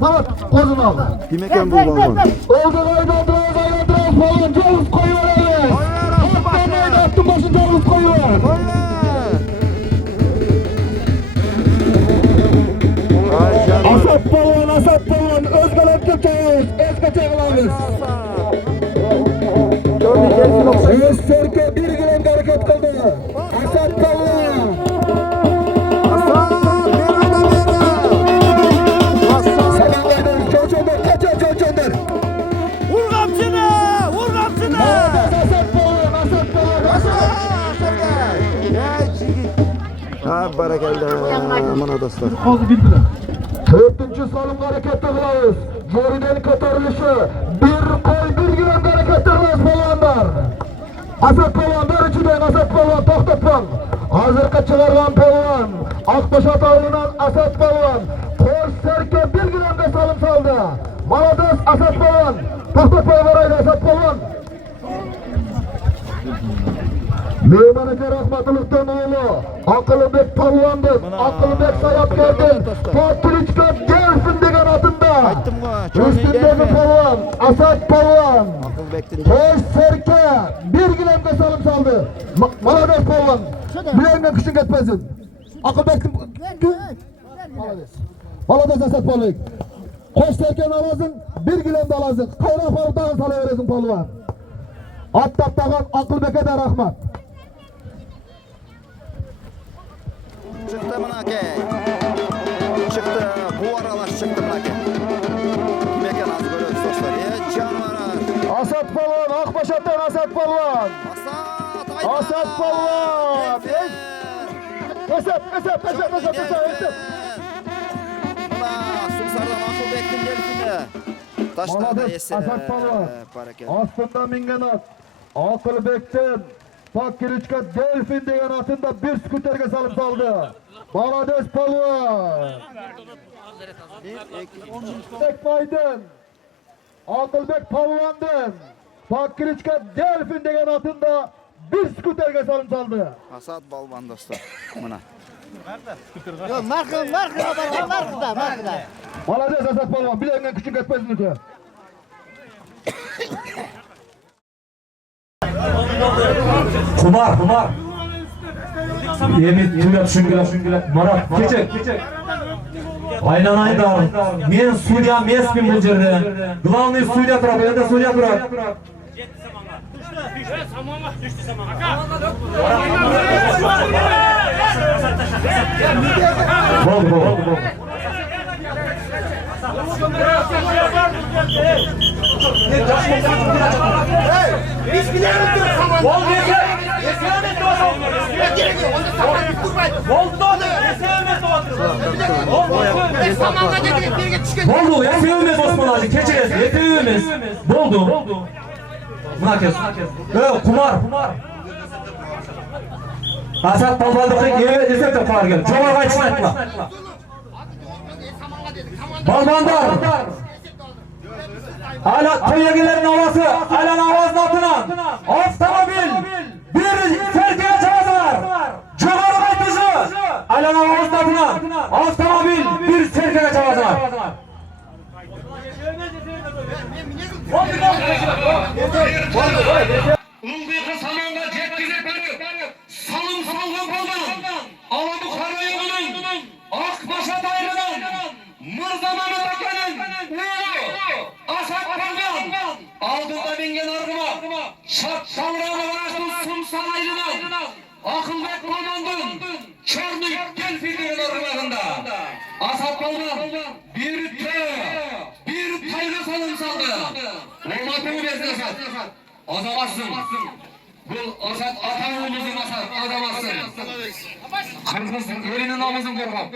Tamam. Kozun aldı. Kim eken bu balon? Oldu aynadıraz falan. Cavuz koyuyor öyle. Hatta attı başı cavuz koyuyor. Asat balon. Özgürlük Cavuz. Özgür Cavuz. Özserke bir gülen hareket kıldı. Asat balon. Ha barakallah aman dostlar. Dördüncü salım hareketi kılıyoruz. Joriden kotarılışı. Bir koy bir gülen hareketi kılıyoruz balonlar. Asat balon bir üçüden Asat balon toxtatman. Hazırkı çıkarılan balon. Akbaş atağından Asat balon. Koş serke bir gülen salım saldı. Malados Asat balon. Toxtatmaya varaydı Asat balon. Meymanıca Rahmatuluk'tan oğlu Akılıbek Palvan'dır. Akılıbek Sayap geldi. Patriçka gelsin degen atında. Üstündeki Palvan Asat Palvan. Koş Serke bir gülemde salım saldı. Malados Palvan. Bileğinden kışın gitmesin. Akılıbek'in Malados Asat Palvan. Koş Serke'nin alazın bir gülemde alazın. Kayra Palvan'dan salıveresin Palvan. Attaptagan Akılbek'e de rahmat. Çıktı mınake. Çıktı. Bu aralaş çıktı mınake. Kim eken az görüyoruz dostlar. Canvarar. Asat Palvan. Akbaşat'tan Asat Palvan. Asat Palvan. Esep. Sumsardan akıl bektin gelsin. Taşlarda ese. Asat Palvan. Aslında mingen at. Akılbek'ten Fakirüçka Delfin degen atında bir skuterge salım saldı. Baladeş Palvan. Bekbaydın. Akılbek Palvan'dan Fakirüçka Delfin degen atında bir skuterge salım saldı. Asat balvan dostlar. Mına. Yok markada. Baladeş Asat Palvan. Bileğinden küçük etmezsin ki. Kumar. Yemin tüylep şüngülep. Marat, keçek. Aylanay da. Men Suudiya mesmin bu жерде. Главный Suudiya tarafı, ende Suudiya tarafı. Düştü samama. Bol. Biz biliyoruz tamam. Bol yeter. Boldu ya sevmez Osman Hacı keçeriz yeteğimiz. Boldu. Buna kes. Kumar. Asat Palvan'daki evet esep de far geldi. Çoğal kaçsın etme. Balbandar. Hala toyyagilerin havası. Alan avazın atınan. Avtomobil. Bir serkeye çağızlar. Çoğal kaçtısı. Alan avazın atınan. Avtomobil. Bir serkeye çağızlar. Ulbeka samanga jetkizip berip salım salgın baldan Alabu Karayolu'nun Akbaşat ayrıdan Mırzamanı Takan'ın oğlu Asat Baldan aldığında bingen argıma Şart savranı varasın Sumsal ayrıdan Akılbek Baldan'dın Çornuk Gelfi'nin argılarında Asat Baldan bir tayga salım saldı Olmatını bezin Asat Azamazsın. Bu Asat ata oğlumuzun Asat azamazsın. Kırgızın elinin namazın korkam.